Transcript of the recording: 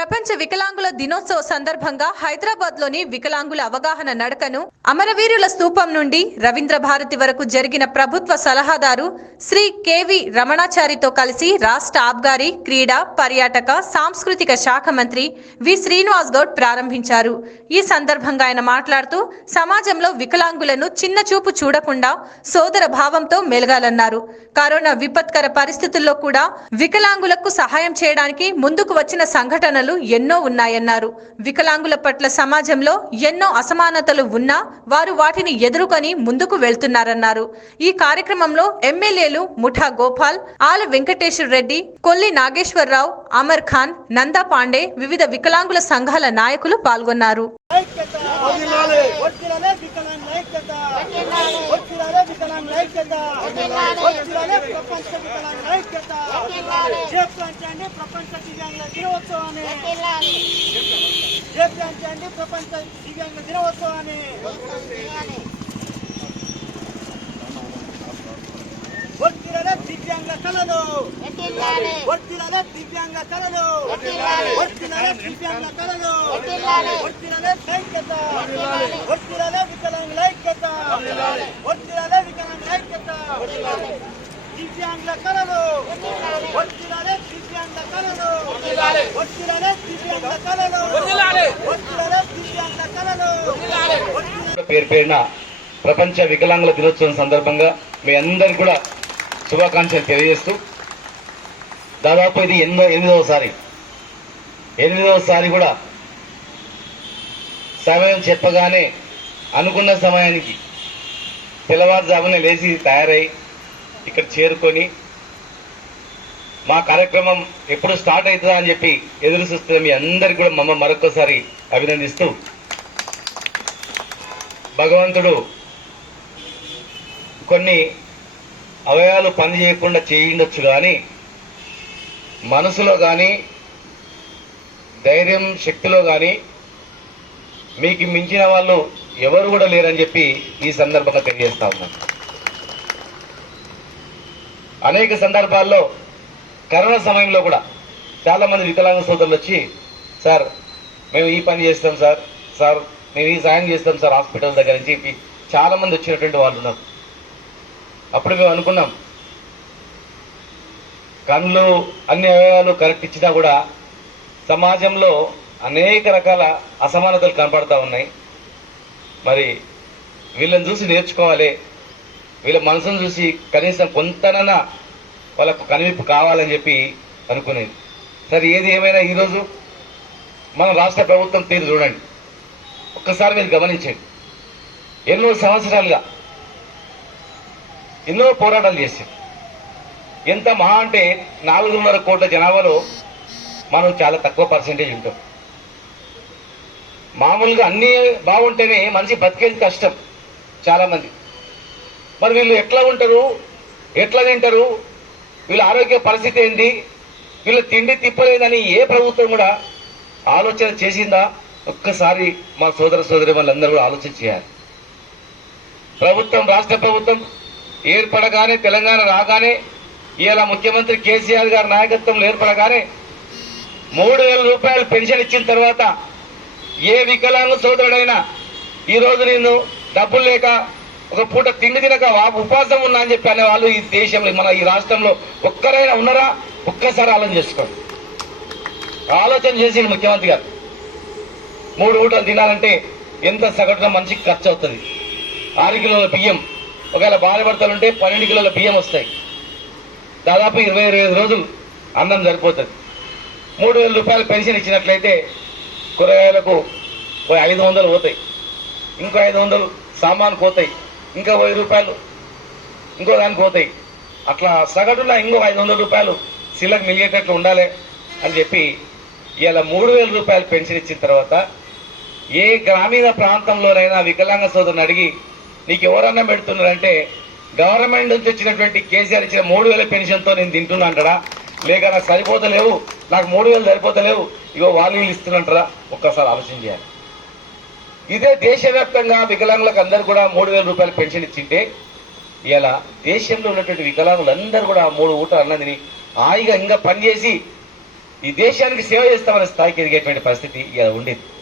ప్రపంచ వికలాంగుల దినోత్సవ సందర్భంగా హైదరాబాద్లోని వికలాంగుల అవగాహన నడకను అమరవీరుల స్తూపం నుండి రవీంద్ర భారతి వరకు జరిగిన ప్రభుత్వ సలహాదారు శ్రీ కెవి రమణాచారితో కలిసి రాష్ట్ర ఆబ్గారీ, క్రీడా, పర్యాటక, సాంస్కృతిక శాఖ మంత్రి వి శ్రీనివాస్ గౌడ్ ప్రారంభించారు. ఈ సందర్భంగా ఆయన మాట్లాడుతూ సమాజంలో వికలాంగులను చిన్న చూపు చూడకుండా సోదర భావంతో మెలగాలన్నారు. కరోనా విపత్కర పరిస్థితుల్లో కూడా వికలాంగులకు సహాయం చేయడానికి ముందుకు వచ్చిన సంఘటనలు ఎన్నో ఉన్నాయన్నారు. వికలాంగుల పట్ల సమాజంలో ఎన్నో అసమానతలు ఉన్నా వారు వాటిని ఎదుర్కొని ముందుకు వెళ్తున్నారన్నారు. ఈ కార్యక్రమంలో ఎమ్మెల్యేలు ముఠా గోపాల్, ఆల వెంకటేశ్వర రెడ్డి, కొల్లి నాగేశ్వరరావు, అమర్ ఖాన్, నందా పాండే, వివిధ వికలాంగుల సంఘాల నాయకులు పాల్గొన్నారు. ప్రపంచ దివ్యాంగ దినోత్సవాన్ని వర్తిల్లే దివ్యాంగ కళలు, వర్తిల్లే దివ్యాంగ కళలు, వర్తిల్లే దివ్యాంగ కళలు, వర్తిల్లే ఐక్యత, వర్తిల్లే వికలాంగుల ఐక్యత, వర్తిల్లే వికలాంగుల ఐక్యత, దివ్యాంగుల కళలు, వర్తిల్లే దివ్యాంగ కళలు, వర్తిల్లే దివ్యాంగ కళలు, వర్తిల్లే దివ్యాంగ కళలు. పేరు పేరున ప్రపంచ వికలాంగుల దినోత్సవం సందర్భంగా మీ అందరికి కూడా శుభాకాంక్షలు తెలియజేస్తూ, దాదాపు ఇది ఎనిమిదవసారి కూడా సమయం చెప్పగానే అనుకున్న సమయానికి తెల్లవారుజామునే లేచి తయారై ఇక్కడ చేరుకొని మా కార్యక్రమం ఎప్పుడు స్టార్ట్ అవుతుందా అని చెప్పి ఎదురు చూస్తున్న మీ అందరికి కూడా మరొకసారి అభినందిస్తూ, భగవంతుడు కొన్ని అవయవాలు పని చేయకుండా చేయిండొచ్చు, కానీ మనసులో కానీ ధైర్యం, శక్తిలో కానీ మీకు మించిన వాళ్ళు ఎవరు కూడా లేరని చెప్పి ఈ సందర్భంగా తెలియజేస్తా ఉన్నాను. అనేక సందర్భాల్లో కరోనా సమయంలో కూడా చాలా మంది వికలాంగ సోదరులు వచ్చి, సార్ మేము ఈ పని చేస్తాం సార్ మేము ఈ సాయం చేస్తాం సార్ హాస్పిటల్ దగ్గర అని చెప్పి చాలా మంది వచ్చినటువంటి వాళ్ళు ఉన్నారు. అప్పుడు మేము అనుకున్నాం, కళ్ళు అన్ని అవయవాలు కరెక్ట్ ఇచ్చినా కూడా సమాజంలో అనేక రకాల అసమానతలు కనపడతా ఉన్నాయి. మరి వీళ్ళని చూసి నేర్చుకోవాలి, వీళ్ళ మనసును చూసి కనీసం కొంతనైనా వాళ్ళకు కనువిప్పు కావాలని చెప్పి అనుకునేది. సరే, ఏది ఏమైనా ఈరోజు మన రాష్ట్ర ప్రభుత్వం తీరు చూడండి, ఒక్కసారి మీరు గమనించండి. ఎన్నో సంవత్సరాలుగా ఎన్నో పోరాటాలు చేశారు. ఎంత మహా అంటే 4.5 కోట్ల జనాభాలో మనం చాలా తక్కువ పర్సెంటేజ్ ఉంటాం. మామూలుగా అన్నీ బాగుంటేనే మనిషి బతికేది కష్టం చాలా మంది. మరి వీళ్ళు ఎట్లా ఉంటారు, ఎట్లా తింటారు, వీళ్ళ ఆరోగ్య పరిస్థితి ఏంటి, వీళ్ళ తిండి తిప్పలేదని ఏ ప్రభుత్వం కూడా ఆలోచన చేసిందా? ఒక్కసారి మా సోదర సోదరి వాళ్ళందరూ కూడా ఆలోచన చేయాలి. ప్రభుత్వం, రాష్ట్ర ప్రభుత్వం ఏర్పడగానే, తెలంగాణ రాగానే, ఇవాళ ముఖ్యమంత్రి కేసీఆర్ గారి నాయకత్వంలో ఏర్పడగానే 3,000 రూపాయలు పెన్షన్ ఇచ్చిన తర్వాత ఏ వికలాంగ సోదరుడైనా ఈరోజు నేను డబ్బులు లేక ఒక పూట తిండి తినక ఉపవాసం ఉన్నా అని చెప్పి అనేవాళ్ళు ఈ దేశంలో, మన ఈ రాష్ట్రంలో ఒక్కరైనా ఉన్నారా? ఒక్కసారి ఆలోచన చేసుకోండి. ఆలోచన చేసి ముఖ్యమంత్రి గారు 3 పూటలు తినాలంటే ఎంత సగటున మనిషికి ఖర్చు అవుతుంది? 6 కిలోల బియ్యం, ఒకవేళ భార్యభర్తలు ఉంటే 12 కిలోల బియ్యం వస్తాయి. దాదాపు 25 రోజులు అన్నం సరిపోతుంది. 3,000 రూపాయలు పెన్షన్ ఇచ్చినట్లయితే కూరగాయలకు 500 పోతాయి, ఇంకో 500 సామాను పోతాయి, ఇంకా 1000 రూపాయలు ఇంకో దానికి పోతాయి. అట్లా సగటున ఇంకో 500 రూపాయలు సిల్లకు మిలిగేటట్లు ఉండాలి అని చెప్పి ఇలా 3,000 రూపాయలు పెన్షన్ ఇచ్చిన తర్వాత ఏ గ్రామీణ ప్రాంతంలోనైనా వికలాంగ సోదరుని అడిగి నీకు ఎవరన్నా పెడుతున్నారంటే గవర్నమెంట్ నుంచి వచ్చినటువంటి కేసీఆర్ ఇచ్చిన 3,000 పెన్షన్తో నేను తింటున్నా అంటారా? లేక నాకు సరిపోతలేవు, నాకు 3,000 సరిపోతలేవు, ఇగో వాళ్ళు ఇస్తున్నంటారా? ఒక్కసారి ఆలోచన చేయాలి. ఇదే దేశవ్యాప్తంగా వికలాంగులకు అందరూ కూడా 3,000 రూపాయలు పెన్షన్ ఇచ్చింటే ఇలా దేశంలో ఉన్నటువంటి వికలాంగులందరూ కూడా 3 పూటలు అన్నదిని హాయిగా ఇంకా పనిచేసి ఈ దేశానికి సేవ చేస్తామనే స్థాయికి ఎదిగేటువంటి పరిస్థితి ఇలా ఉండేది.